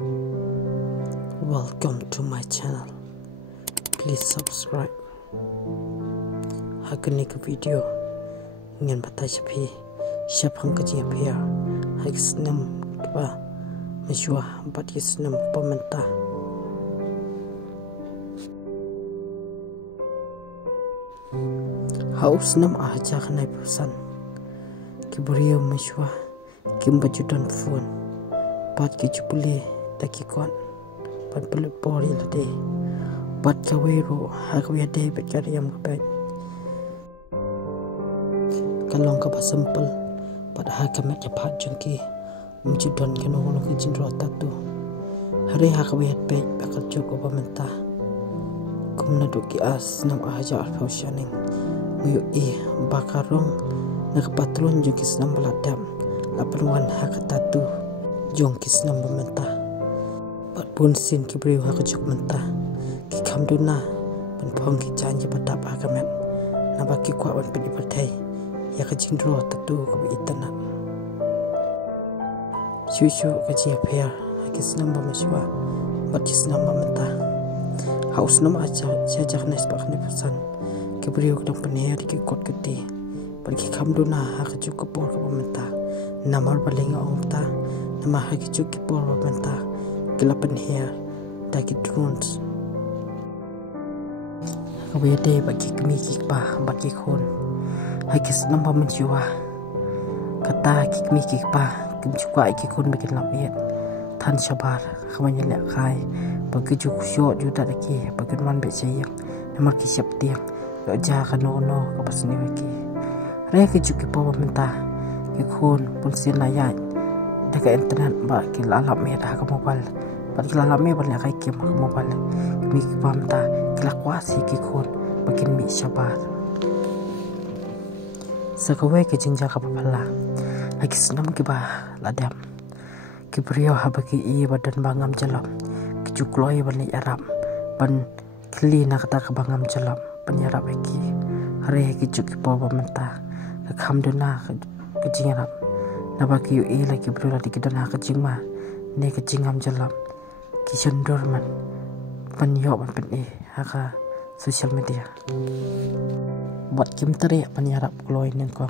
Welcome to my channel. Please subscribe. Hakuni ke video ingin batai sepi siapang kerja pia hagis nem ba mesyuah batis nem pemerintah. Haus nem aja kenai perusahaan kiburiu mesyuah kimbajudan phone pat kijupuli dakikon pat pelut pori lade pat kawero hakwe de bekariam kapai kalong ka basempel pada hakamet japat jengki menjudan kanu ke jindro tatu hari hakwe pe bakal joko pemerintah kumna doki as nam aja alfaushaning muyu bakarong nak patron jongkis nam beladam lapanwan hakatatu jongkis nam pemerintah pat pun sin kibriu hakajuk mentah ki kamduna penpong ki janja patap hakamet nabaki kuawan pedi partai ya kajindro tatu ke itana syusyu kaji apia hakis nam pemerintah batis nam pemerintah haus nam aja sejak nes bakne pesan kibriu kedang penher ki kot gede pergi kamduna hakajuk ke por ke pemerintah namar paling ongta nama hakajuk ke por pemerintah kelapan hair daki drones kabete bagi kami kikpa bagi kon hakis namba menjiwa kata kikmi kikpa kimjukwa ikikon bikin lapiat tan sabar kamanya lek kai bagi juk syot juta lagi bagi man becayang namar kisap tiang gaja kanono kapasni lagi re kijuk kipo mentah kikon pun sin layat dekat internet ba kilalap merah ke mobile bagi lalame banyak kai kim ke mobile kimi kipamta kilakwasi kikon bakin mi sabar sakawe ke jinja ka papala agis nam kiba ladam kibrio habaki I badan bangam jalam kijukloi bani arab ban kli nak ta ka bangam jalam penyarap iki hari kijuk kipo pamenta ka kamduna ka jingarap nabaki ui lagi bro lagi kedana ka jingma ne ka jingam jalam kisandor man panyo ban pen haka social media buat kim tere penyarap kloi neng ko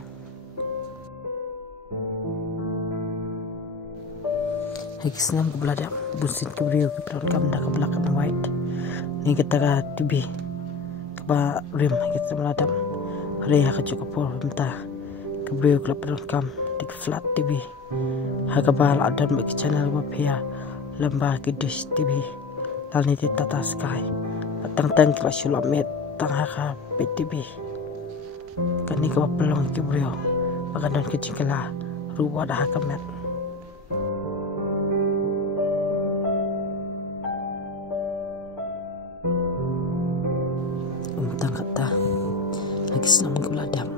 hagis nam kebeladam busin kebrio kebron kam dah kebelakang white ni kita ka tibi keba rim kita meladam hari haka cukup por mentah kebrio kebron kam di flat tibi haka bal adan bagi channel bapia lembah kidis tibi lani tata sky tang kelas sulamet tang haka ptb kani ka pelong kebrio bagadan kecingkala ruwa dah haka met kata hagis nam kebeladam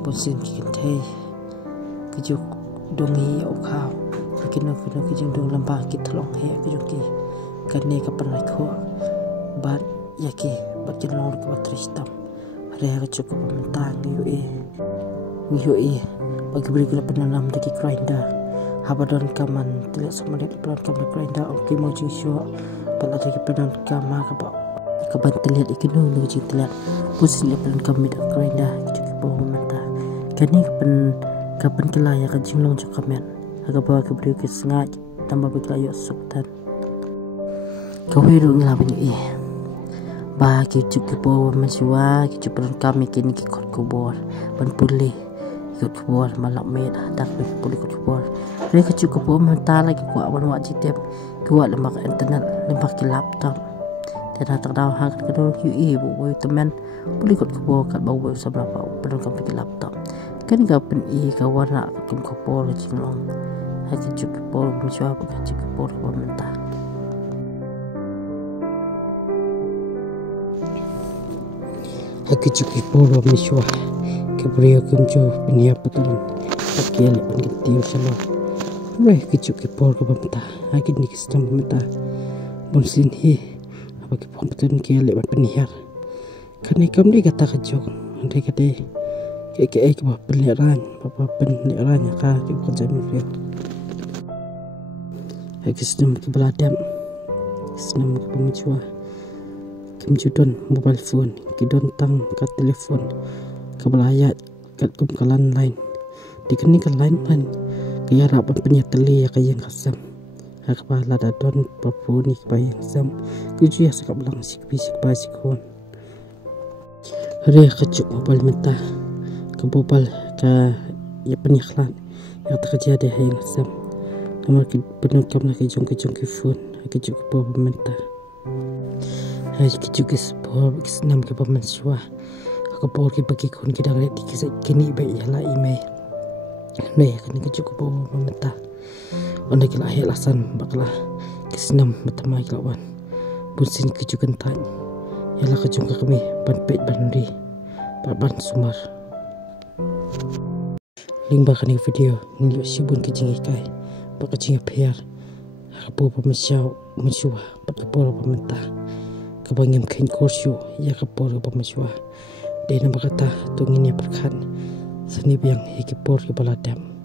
bunsin kikentei kejuk dongi okau kino kejung dong lembah kitolong he kejuk ki kane kapan ko bat yaki bajelong ke batristam hari kejuk pementang yui bagi beri gula penanam dari grinder habadon kaman tidak sama dari pelan kaman grinder oke mau jingsyo pada dari penan kama kaban terlihat ikinu nuji terlihat pusing lepas kami dah kerana kita bawa mata kini kapan kelaya kajing long juga men agak bawa keberi kesengat tambah berkelaya sultan kau hidup ngelawan bagi cukup bawa mensiwa kita pelan kami kini ikut kubur ban pulih ikut kubur malam merah tak pulih ikut kubur mereka cukup bawa mata lagi kuat awan wajib kuat lembak internet lembak laptop dan terdapat hal kedua UI buat teman boleh ikut kubur kat bawah sebelah bawah perlu kau pergi laptop kan kapan kawan nak kum kubur cinglong hak cukup kubur mencuba bukan cukup kubur pemerintah hak cukup kubur mencuba keberiau kumcu penyiap betul pakai lek pengerti salah boleh cukup kubur pemerintah hak ini sistem pemerintah bunsin bagi pembetulan kia lewat penihar karena kami kata kejok andai kata kayak bapak penliharan ya kah di kerjaan dia Kisnam ke beladam, kisnam ke pemujua, kemjudon mobile phone, kidon tang ke telefon, ke belayat, kat kum ke landline, dikeni ke landline, ke harapan penyateli ya ke yang kasam, ke kepala dadon papuni ke bayang sam, kuju ya sekap belang sik bisik basik hon. Hari kecuk mobile mentah, ke mobile ke ya penyaklan, yang terjadi yang kasam. Kamar penuh kamar kejong ke phone, kejong ke bawah mentah. Hari kejong ke bawah senam ke bawah mensua. Aku bawah ke bagi kun kita lihat di kisah kini baik ialah email. Nah, kini kejong ke bawah mentah. Onda kila ayat lasan baklah kesenam bertemu lawan. Bunsin kejong kentan. Ialah kejong ke kami ban pet bandri, ban sumar. Link bakal video nilai sibun kejong ikai. Pakacing apir, kapo pemasyau mensyua, pakaporo pementah, kabangim kain korsyu, ya kaporo pemasyua. Dena bakata tungin ya perkan, seni biang hikipor ke baladam.